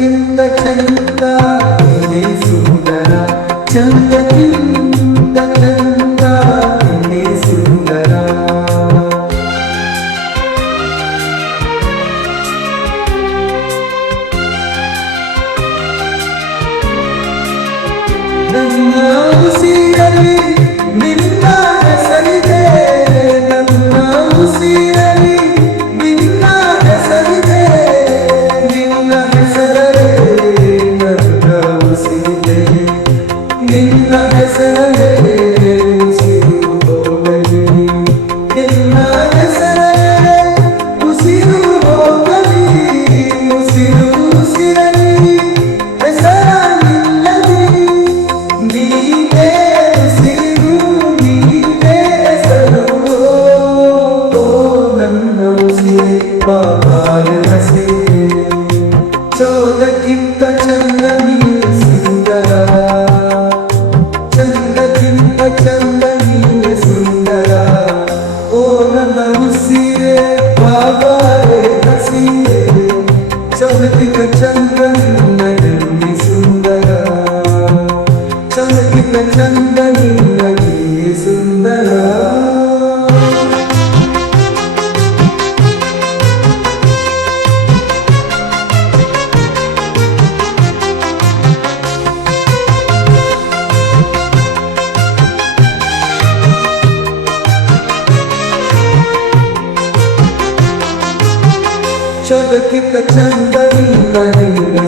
ಚಂದಕ್ಕಿಂತ ಚಂದ ನೀನೇ ಸುಂದರ ಚಂದಕ್ಕಿಂತ ಚಂದ ನೀನೇ ಸುಂದರ ನನ್ನ ಉಸಿರಲ್ಲಿ ನಿನ್ನ ಹೆಸರಿದೆ ನನ್ನ ಉಸಿರಲ್ಲಿ ನಿನ್ನ ಹೆಸರಿದೆ ನಿನ್ನ ಹೆಸರೇ ನನ್ನ ಉಸಿರಿದೆ ನಿನ್ನ ಹೆಸರೇ ಉಸಿರು ಹೋಗಲಿ ನಿನ್ನ ಹೆಸರೇ ಉಸಿರು ಹೋಗಲಿ ಉಸಿರು ಉಸಿರಲಿ ಹೆಸರಿಲ್ಲದೆ ನೀನೇ ಉಸಿರು ನೀನೇ ಹೆಸರು ಓ ನನ್ನ ಉಸಿರೇ ಬಾಬಾರ ಹಸಿರೇ ಚೋದಕ್ಕಿಂತ ಚಂದ ನೀನು ಸುಂದರ ಚಂದಕ್ಕಿಂತ ಚಂದ ನೀನು ಸುಂದರ ಓ ನನ್ನ ಉಸಿರೇ ಬಾಬಾರೇ ಹಸಿರೇ ಚೋದಕ್ಕಿಂತ ಚಂದ ನಿನ್ನದಲ್ಲಿ ಸುಂದರ ಚಂದಕ್ಕಿಂತ ಚಂದ ನಿನ್ನದಲ್ಲಿ ಸುಂದರ ಚಂದಕ್ಕಿಂತ ಚಂದ ನಿನ್ನದಲ್ಲಿ